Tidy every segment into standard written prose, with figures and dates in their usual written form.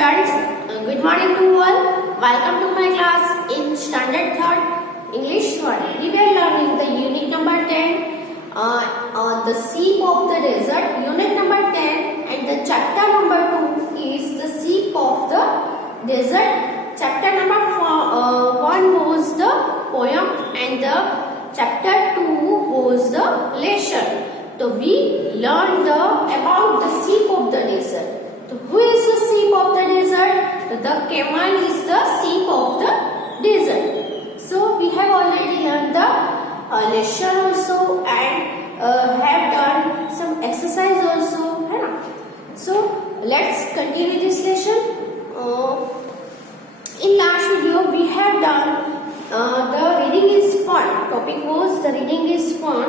students, good morning to all. Welcome to my class in standard 3rd English 1. We were learning the unit number 10 on the sheep of the desert. Unit number 10 and the chapter number 2 is the sheep of the desert. Chapter number 1 was the poem and the chapter 2 was the lesson. So we learned about the sheep of the desert. So who is the sheep of the desert? So the camel is the sheep of the desert. So we have already learned the lesson also and have done some exercise also. Right? So let's continue this lesson. In last video we have done the reading is fun. Topic was the reading is fun.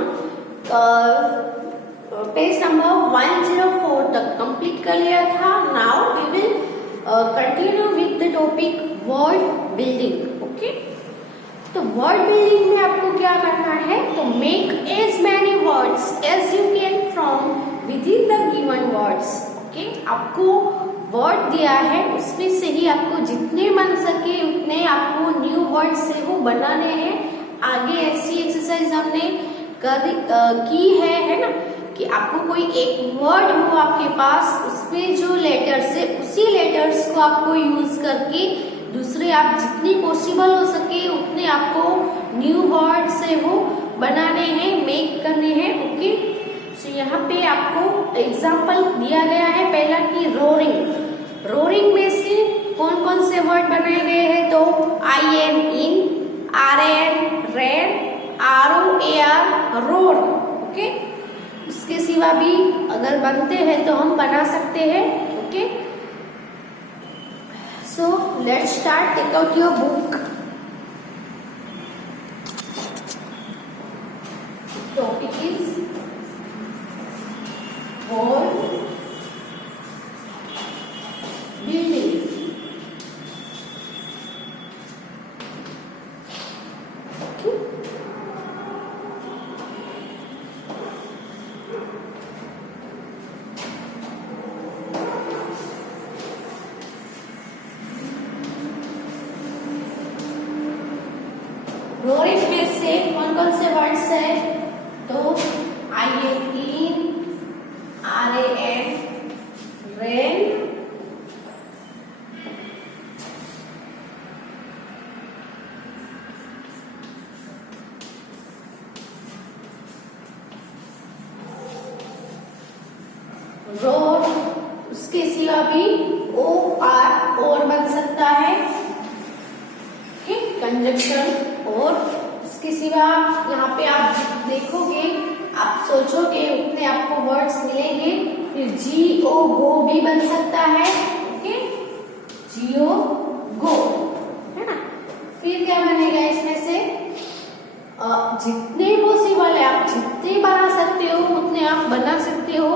Page number 104 तक complete कर लिया था. Now we will continue with the topic word building. Okay, तो word building में आपको क्या करना है? तो make as many words as you can from within the given words. Okay, आपको वर्ड दिया है उसमें से ही आपको जितने बन सके उतने आपको न्यू वर्ड से वो बनाने हैं. आगे ऐसी एक्सरसाइज हमने की है ना, कि आपको कोई एक वर्ड हो आपके पास, उसमें जो लेटर्स है उसी लेटर्स को आपको यूज करके दूसरे आप जितनी पॉसिबल हो सके उतने आपको न्यू वर्ड से वो बनाने हैं, मेक करने हैं. ओके, सो यहाँ पे आपको एग्जांपल दिया गया है. पहला कि रोरिंग. रोरिंग में से कौन कौन से वर्ड बनाए गए हैं? तो IN in, RN rain, ROAR roar. Okay, उसके सिवा भी अगर बनते हैं तो हम बना सकते हैं. Okay, so let's start. Take out your book. Topic is word building. Roaring में से कौन कौन से वर्ड्स है? तो IN in, RAN ran, roar. उसके सिवा भी OR और बन सकता है. कंजक्शन. और इसके सिवा यहाँ पे आप देखोगे, आप सोचोगे उतने आपको वर्ड्स मिलेंगे. फिर GO गो भी बन सकता है. ओके, GO गो है ना. फिर क्या बनेगा इसमें से? जितने पॉसिबल है आप जितने बना सकते हो उतने आप बना सकते हो.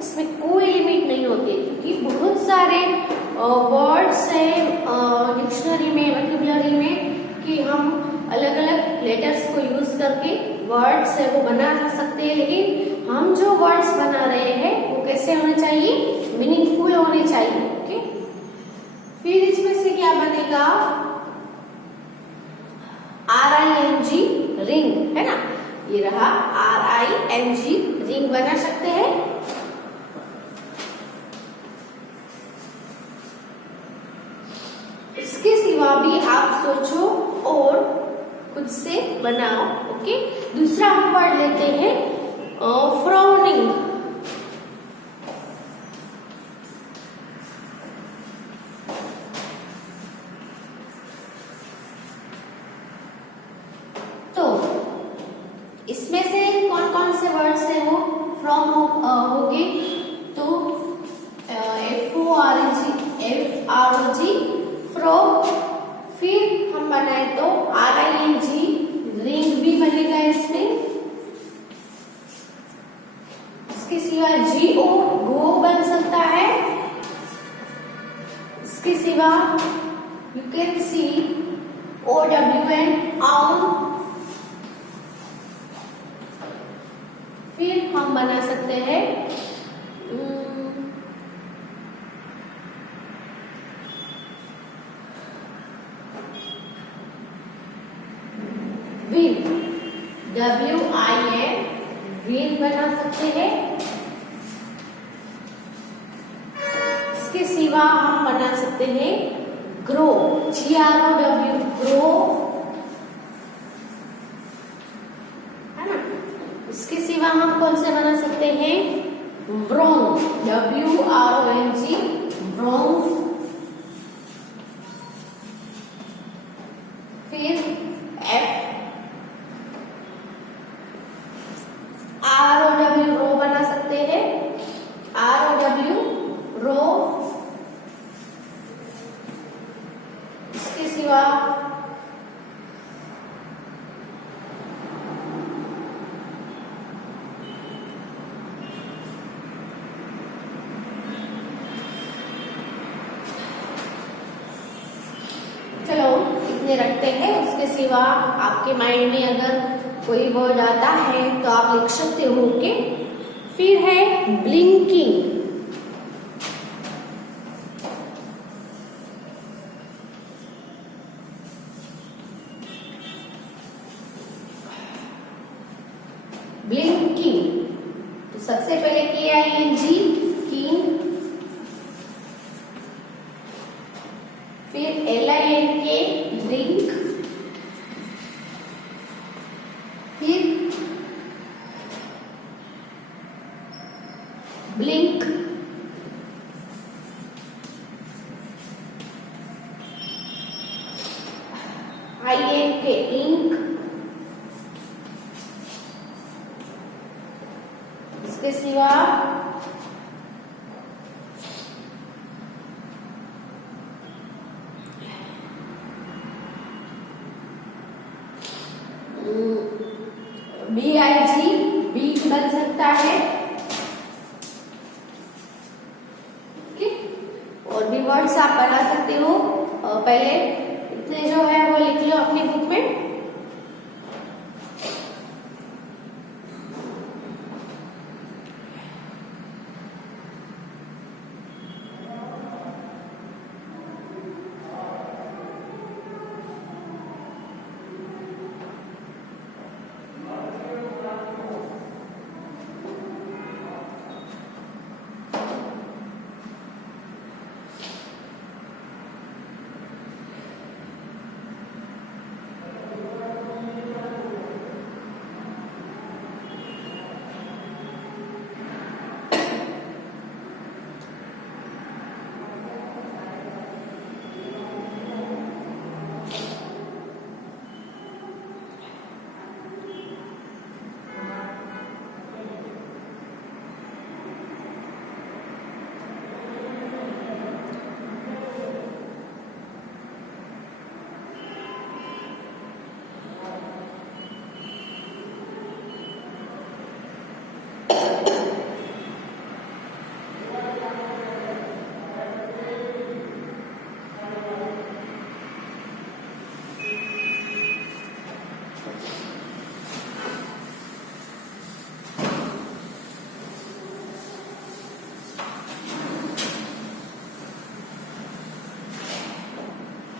इसमें कोई लिमिट नहीं होती, क्योंकि बहुत सारे वर्ड्स है डिक्शनरी में, वोकैबुलरी में, कि हम अलग अलग लेटर्स को यूज करके वर्ड्स है वो बना सकते हैं. लेकिन हम जो वर्ड्स बना रहे हैं वो कैसे होने चाहिए? मीनिंगफुल होने चाहिए. ओके, फिर इसमें से क्या बनेगा? RING रिंग है ना. ये रहा RING रिंग बना सकते हैं. इसके सिवा भी आप सोचो और खुद से बनाओ. ओके, दूसरा हम वर्ड लेते हैं फ्राउनिंग. तो इसमें से कौन कौन से वर्ड्स हैं वो फ्रॉम होंगे? तो FROG फ्रॉम. फिर हम बनाए तो RING रिंग भी बनेगा इसमें. इसके सिवा GO गो बन सकता है. इसके सिवा यू कैन सी OWN आउन. फिर हम बना सकते हैं विन, WIN, विन बना सकते हैं। इसके सिवा हम बना सकते हैं ग्रो, GROW, ग्रो, है ना। इसके सिवा हम कौन से बना सकते हैं, व्रोंग, WRONG, व्रोंग। फिर F, ROW, रो बना सकते हैं, ROW, रो। इसके सिवा चलो इतने रखते हैं। उसके सिवा आपके माइंड में अगर कोई वर्ड आता है तो आप लिख सकते हो। ओके, फिर है ब्लिंकिंग, ब्लिंकिंग। तो सबसे पहले KING, किंग, फिर LINK, लिंक, फिर ब्लिंक, INK, इंक। इसके सिवा BIG, बीट बन सकता है। ओके, और भी वर्ड्स आप बना सकते हो। पहले इतने जो है वो लिख लो अपनी बुक में।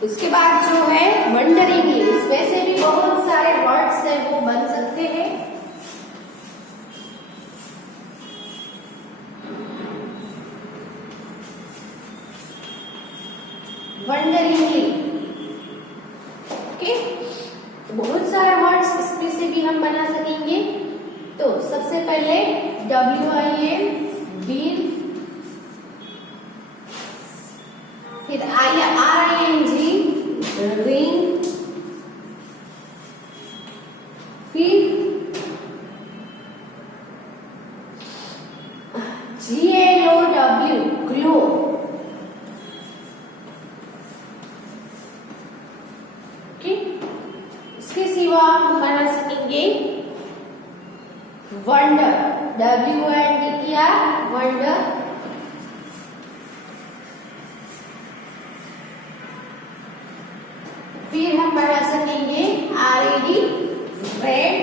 उसके बाद जो है वंडरिंगली, इसमें से भी बहुत सारे वर्ड्स है वो बन सकते हैं। वंडरिंगली, ओके, बहुत सारे वर्ड्स इसमें से भी हम बना सकेंगे। तो सबसे पहले WIN, बीन, फिर RING, रिंग, फिर GLOW, ग्लो, ओके। इसके सिवा हम बना सकेंगे वंडर, WNDER, वंडर, फिर हम बना सकेंगे RAD, red,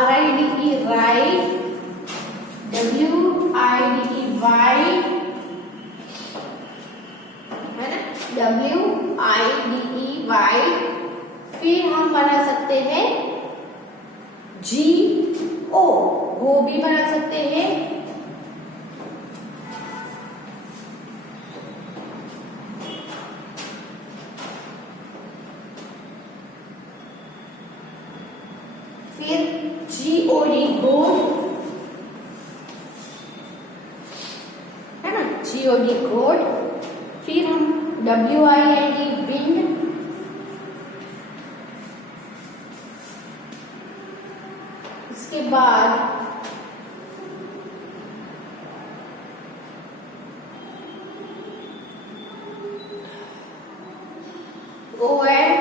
RIDE, right, WIDE, white, है ना, WIDE, वाइट, फिर हम बना सकते हैं GO, वो भी बना सकते हैं। फिर GOD, गोड, है ना, GOD गोड। फिर हम WIND, विंड। इसके बाद ON,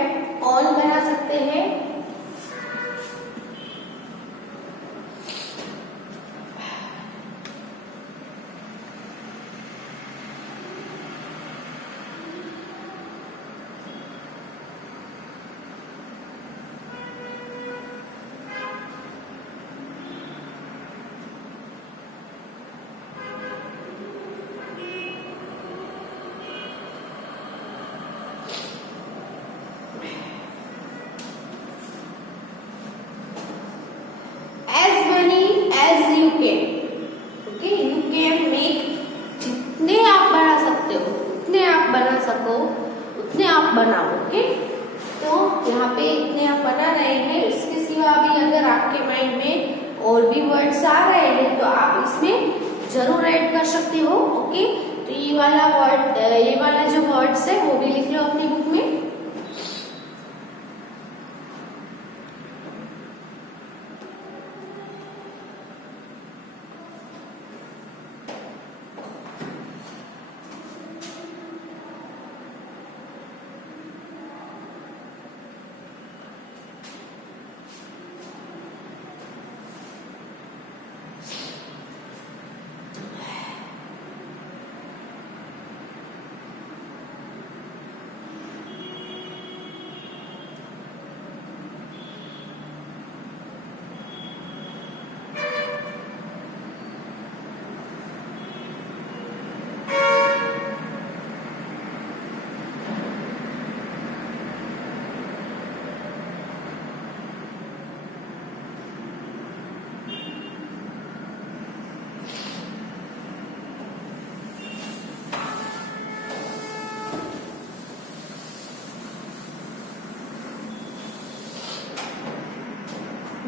ऑन बना सकते हैं। ओके, यू कैन मेक, जितने आप बना सकते हो उतने आप बना सको उतने आप बनाओ। ओके, तो यहाँ पे इतने आप बना रहे हैं। इसके सिवा भी अगर आपके माइंड में और भी वर्ड्स आ रहे हैं तो आप इसमें जरूर ऐड कर सकते हो। ओके, तो ये वाला जो वर्ड्स है वो भी लिख लो अपनी बुक में।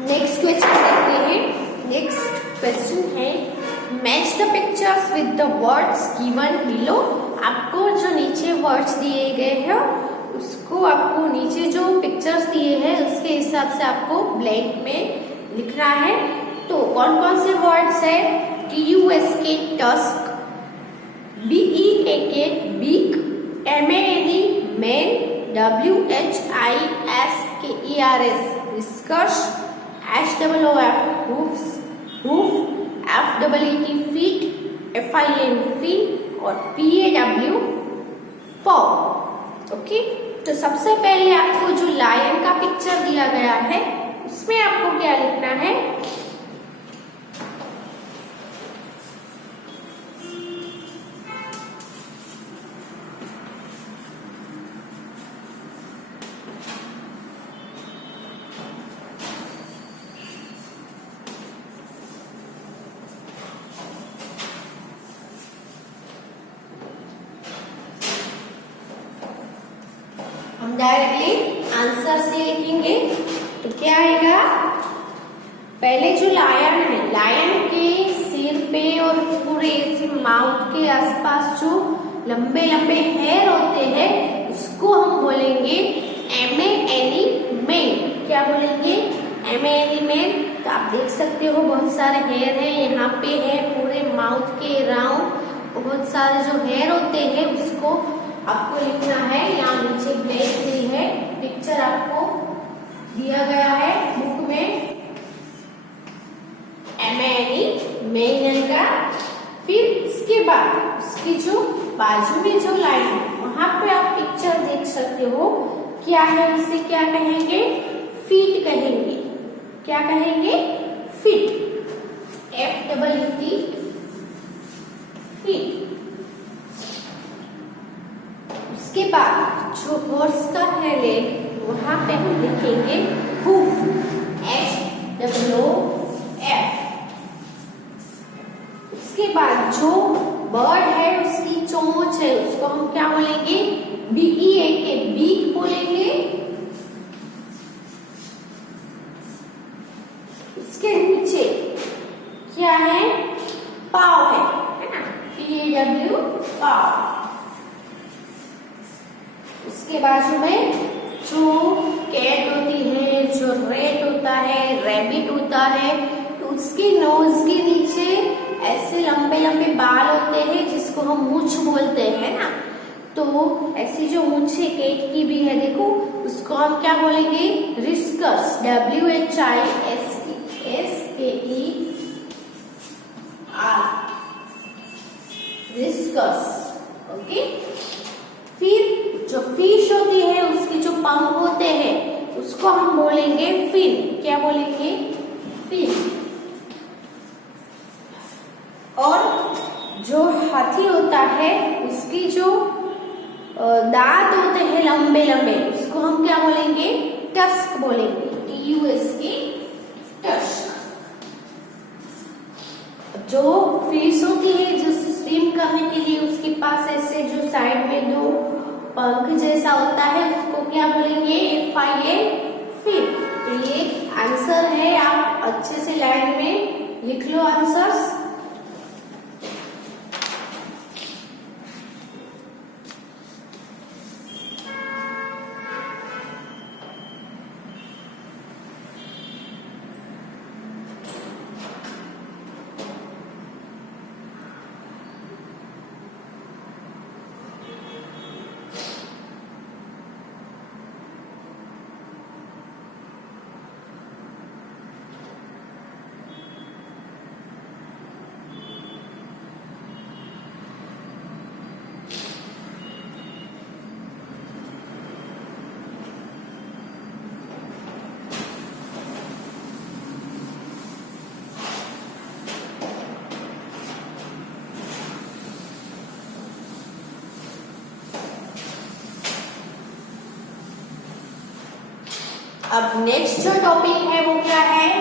नेक्स्ट क्वेश्चन देखते हैं। नेक्स्ट क्वेश्चन है match the pictures with the words given below. आपको जो नीचे वर्ड्स दिए गए हैं उसको आपको नीचे जो पिक्चर्स दिए हैं उसके हिसाब से आपको ब्लैंक में लिखना है। तो कौन कौन से वर्ड्स है? TUSK tusk, BEAK beak, MANE mane, WHISKERS whiskers, HOOF hoofs, hoof, FEET feet, FIN fin और PAW paw। ओके, तो सबसे पहले आपको जो लायन का पिक्चर दिया गया है उसमें आपको क्या लिखना है? हम डायरेक्टली आंसर से लिखेंगे तो क्या आएगा? पहले जो लायन है, लायन के सिर पे और पूरे ऐसे माउथ के आसपास जो लंबे लंबे हेयर होते हैं उसको हम बोलेंगे MANE मैन। क्या बोलेंगे? MANE man. तो आप देख सकते हो बहुत सारे हेयर हैं, यहाँ पे है पूरे माउथ के अराउंड बहुत सारे जो हेयर होते हैं उसको आपको लिखना है। यहाँ नीचे ब्लैक नहीं है, पिक्चर आपको दिया गया है बुक में MANE मैन का। फिर इसके बाद उसकी जो बाजू में जो लाइन है वहां पे आप पिक्चर देख सकते हो क्या है, इसे क्या कहेंगे? फीट कहेंगे। क्या कहेंगे? Feet, FEET feet. उसके बाद जो हॉर्स का है लेग वहां पे हम लिखेंगे hoof, HOOF। उसके बाद जो बर्ड है उसकी चोंच है उसको हम क्या बोलेंगे, BEAK, बीक बोलेंगे। उसके नीचे क्या है, पाव है ना, PAW, पाव। उसके बाजू में जो कैट होती है, जो रेट होता है, रैबिट होता है, तो उसके नोज के नीचे ऐसे लंबे लंबे बाल होते हैं जिसको हम मूंछ बोलते हैं ना। तो ऐसी जो मूंछ है कैट की भी है, देखो उसको हम क्या बोलेंगे, रिस्कस, WHISKER, रिस्कस। ओके। फिर जो फिश होती है उसके जो पंख होते हैं उसको हम बोलेंगे फिन। क्या बोलेंगे, फिन। और जो हाथी होता है उसकी जो दांत होते हैं लंबे लंबे, उसको हम क्या बोलेंगे, टस्क बोलेंगे, TUSK, टस्क। जो फिश होती है जो स्विम करने के लिए उसके पास ऐसे जो साइड में दो पंख जैसा होता है उसको क्या बोलेंगे, FIN, फिन। तो ये आंसर है, आप अच्छे से लाइन में लिख लो आंसर्स। अब नेक्स्ट जो टॉपिक है वो क्या है,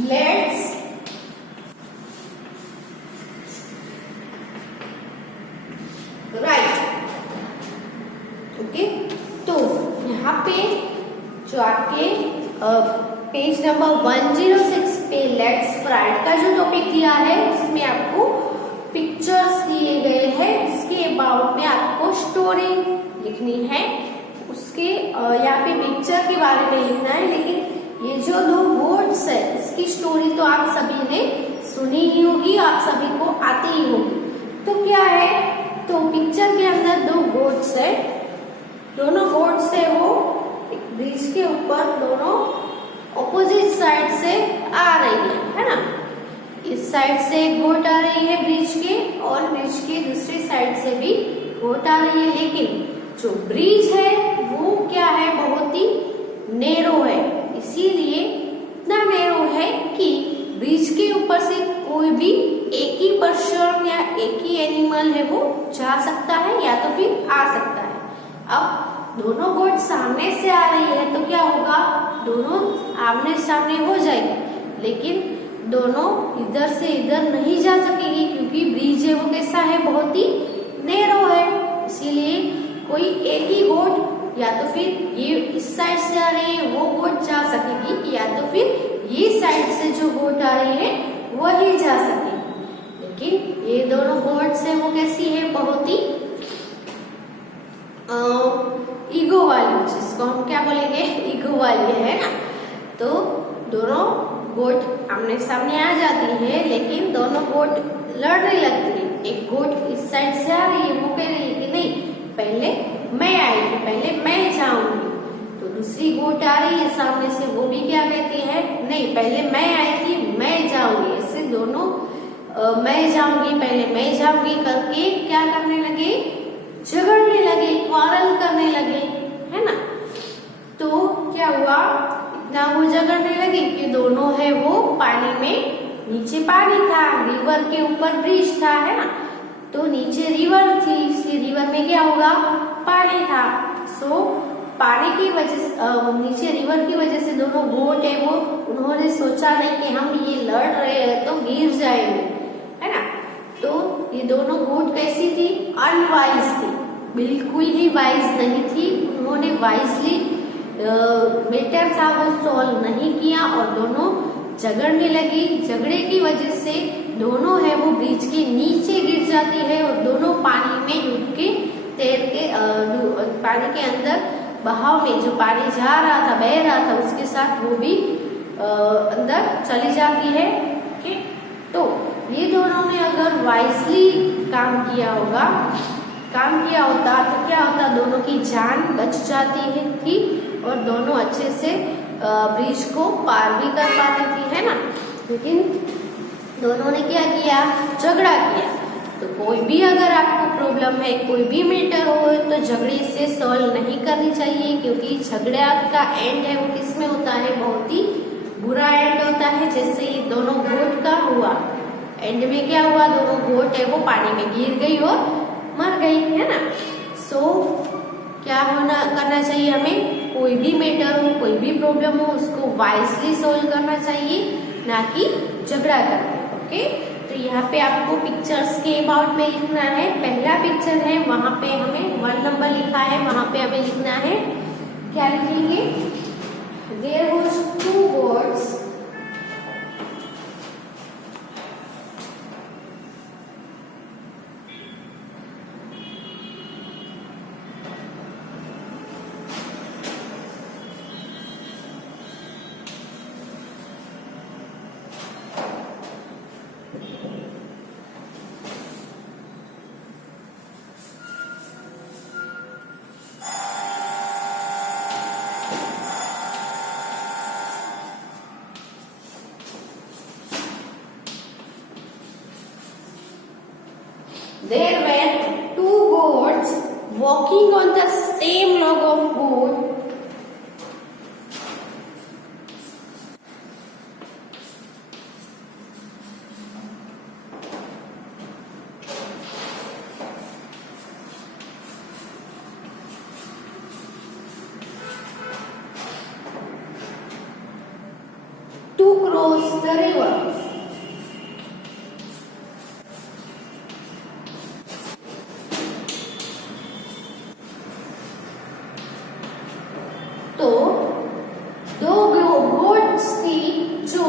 लेट्स राइट। ओके, तो यहाँ पे जो आपके पेज नंबर 106 पे लेट्स राइट का जो टॉपिक दिया है उसमें आपको पिक्चर्स दिए गए हैं, उसके अबाउट में आपको स्टोरी लिखनी है। उसके यहाँ पे पिक्चर के बारे में लिखना है, लेकिन ये जो दो गोट्स है इसकी स्टोरी तो आप सभी ने सुनी ही होगी, आप सभी को आती ही होगी। तो क्या है, तो पिक्चर के अंदर दो गोट्स है, दोनों गोट्स है वो एक ब्रिज के ऊपर दोनों ऑपोजिट साइड से आ रही है ना। इस साइड से एक गोट आ रही है ब्रिज के, और ब्रिज के दूसरी साइड से भी गोट आ रही है, लेकिन जो ब्रिज है वो क्या है, बहुत ही नैरो है। इसीलिए इतना नैरो है कि ब्रिज के ऊपर से कोई भी एक ही पर्सन या एक ही एनिमल है वो जा सकता है या तो फिर आ सकता है। अब दोनों गोट सामने से आ रही है तो क्या होगा, दोनों आमने सामने हो जाएगी, लेकिन दोनों इधर से इधर नहीं जा सकेगी क्योंकि ब्रिज है वो कैसा है, बहुत ही नैरो है। इसीलिए कोई एक ही गोट या तो फिर ये इस साइड से आ रही है वो गोट जा सकेगी, या तो फिर ये साइड से जो गोट आ रही है वही जा सकेगी। लेकिन ये दोनों गोट्स है वो कैसी है, बहुत ही ईगो वाली, जिसको हम क्या बोलेंगे, ईगो वाली है ना। तो दोनों गोट आमने सामने आ जाती है, लेकिन दोनों गोट लड़ने लगती है। एक गोट इस साइड से आ रही है, वो कह रही है कि नहीं पहले मैं आई थी, पहले मैं जाऊंगी। तो दूसरी गोट आ रही है सामने से, वो भी क्या कहती है, नहीं पहले मैं आई थी, मैं जाऊंगी। ऐसे दोनों मैं जाऊंगी, पहले मैं जाऊंगी करके क्या करने लगे, झगड़ने लगे, क्वारल करने लगे, है ना। तो क्या हुआ, इतना वो झगड़ने लगे कि दोनों है वो पानी में, नीचे पानी था, रिवर के ऊपर ब्रिज था, है ना। तो नीचे रिवर थी, इसलिए रिवर में क्या होगा, पानी था। सो पानी की वजह से नीचे रिवर की वजह से दोनों गोट है वो उन्होंने सोचा नहीं कि हम ये लड़ रहे हैं तो गिर जाएंगे, है ना। तो ये दोनों गोट कैसी थी, अनवाइज थी, बिल्कुल ही वाइज नहीं थी। उन्होंने वाइजली मैटर था वो सॉल्व नहीं किया और दोनों झगड़ने लगी। झगड़े की वजह से दोनों है वो ब्रिज के नीचे गिर जाती है और दोनों पानी में डूब के तैर के पानी के अंदर बहाव में जो पानी जा रहा था बह रहा था उसके साथ वो भी अंदर चली जाती है। ओके, तो ये दोनों ने अगर वाइजली काम किया होता तो क्या होता, दोनों की जान बच जाती है थी और दोनों अच्छे से ब्रिज को पार भी कर पाती थी, है ना। लेकिन दोनों ने क्या किया, झगड़ा किया। तो कोई भी अगर आपको प्रॉब्लम है, कोई भी मैटर हो तो झगड़े से सॉल्व नहीं करनी चाहिए, क्योंकि झगड़ा का एंड है वो किसमें होता है, बहुत ही बुरा एंड होता है। जैसे ये दोनों गोट का हुआ, एंड में क्या हुआ, दोनों गोट है वो पानी में गिर गई और मर गई, है ना। सो क्या करना चाहिए हमें, कोई भी मैटर हो, कोई भी प्रॉब्लम हो, उसको वाइजली सॉल्व करना चाहिए, ना कि झगड़ा करना। ओके, तो यहाँ पे आपको पिक्चर्स के अबाउट में लिखना है। पहला पिक्चर है वहां पे हमें 1 नंबर लिखा है, वहां पे हमें लिखना है, क्या लिखेंगे, there was 2 goats There were 2 goats walking on the same log of wood. To cross the river. तो 2 गोट्स थी जो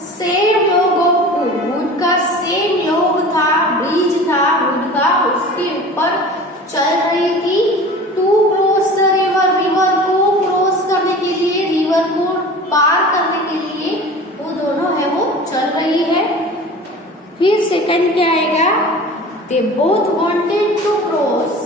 सेम लॉग ऑफ वुड का सेम लॉग था, ब्रिज था वुड का, उसके ऊपर चल रही थी to cross the river. River को क्रॉस करने के लिए, रिवर को पार करने के लिए वो दोनों है वो चल रही है। फिर सेकंड क्या आएगा, they both wanted to cross.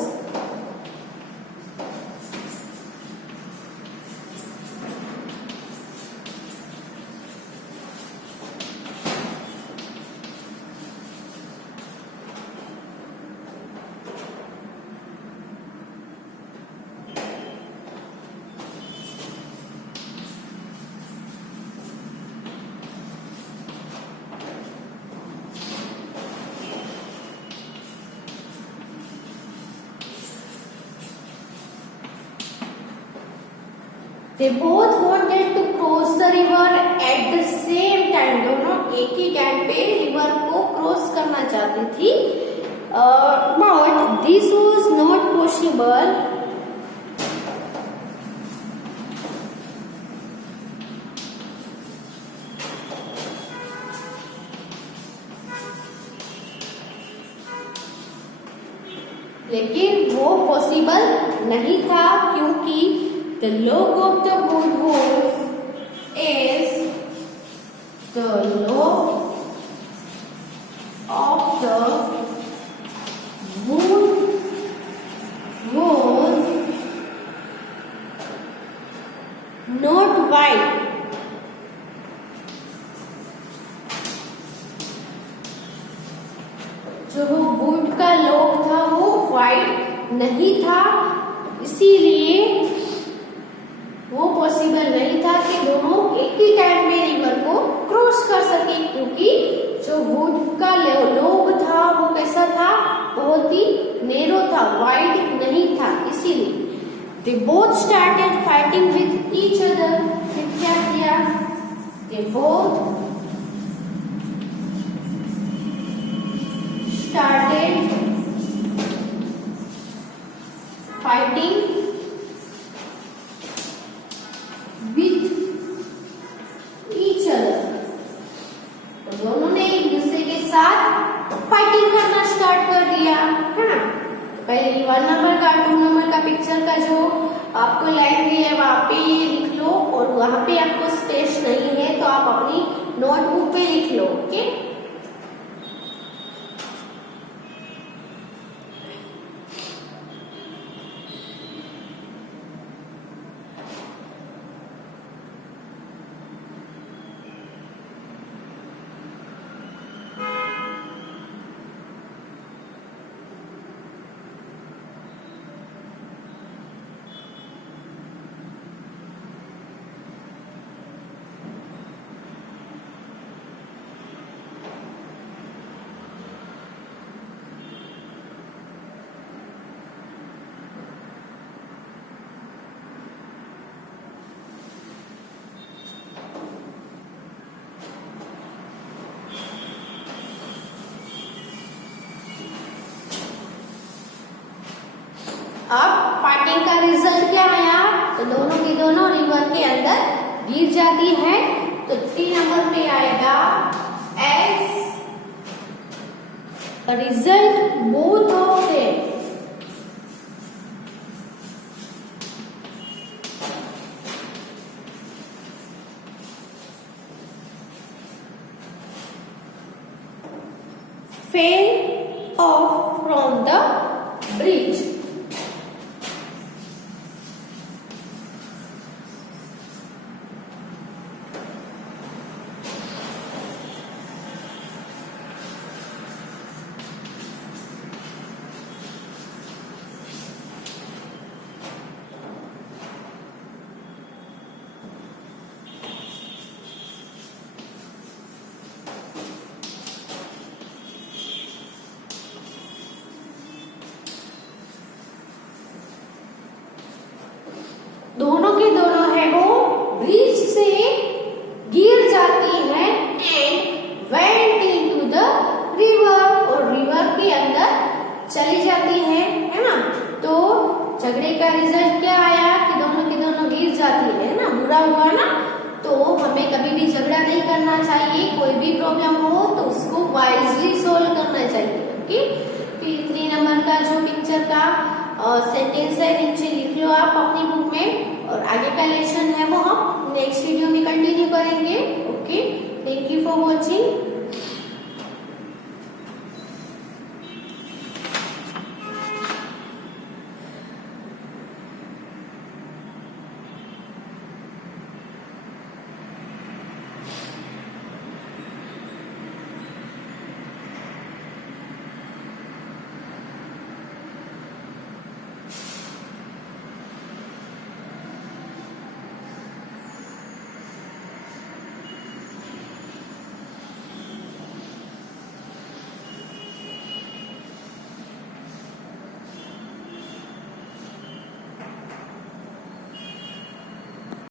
They both wanted to cross the river at the same time. दोनों एक ही टाइम पे रिवर को क्रॉस करना चाहती थी, but this was not possible. लेकिन वो पॉसिबल नहीं था, क्योंकि the log of the wood was is the log of the wood was not wide. जो वुड का लॉग था वो वाइड नहीं था, इसीलिए वो पॉसिबल नहीं था कि दोनों एक ही टाइम में रिवर को क्रॉस कर सके, क्योंकि जो वुड का लॉग था वो कैसा था, बहुत ही नैरो था, वाइड नहीं था, इसीलिए। They both started fighting with each other. फिर क्या किया? They both started fighting with each other. तो दोनों ने एक दूसरे के साथ फाइटिंग करना स्टार्ट कर दिया, है ना। पहले 1 नंबर का 2 नंबर का पिक्चर का जो आपको लाइन दी है वहां पे ये लिख लो, और वहां पे आपको स्पेस नहीं है तो आप अपनी नोटबुक पे लिख लो। ओके, अब फाइटिंग का रिजल्ट क्या आया? तो दोनों की दोनों रिवर के अंदर गिर जाती है। तो 3 नंबर पे आएगा as result both of them fell off from the bridge. दोनों के दोनों है वो ब्रिज से गिर जाती है and went into the river, और रिवर के अंदर चली जाती है ना। तो झगड़े का रिजल्ट क्या आया कि दोनों के दोनों गिर जाती है ना, बुरा हुआ ना। तो हमें कभी भी झगड़ा नहीं करना चाहिए, कोई भी प्रॉब्लम हो तो उसको वाइजली सोल्व करना चाहिए। ओके, 3 नंबर का जो पिक्चर का सेंटेंस है नीचे लिख लो आप अपनी बुक में, और आगे का लेसन है वो हम नेक्स्ट वीडियो में कंटिन्यू करेंगे। Okay, thank you for watching.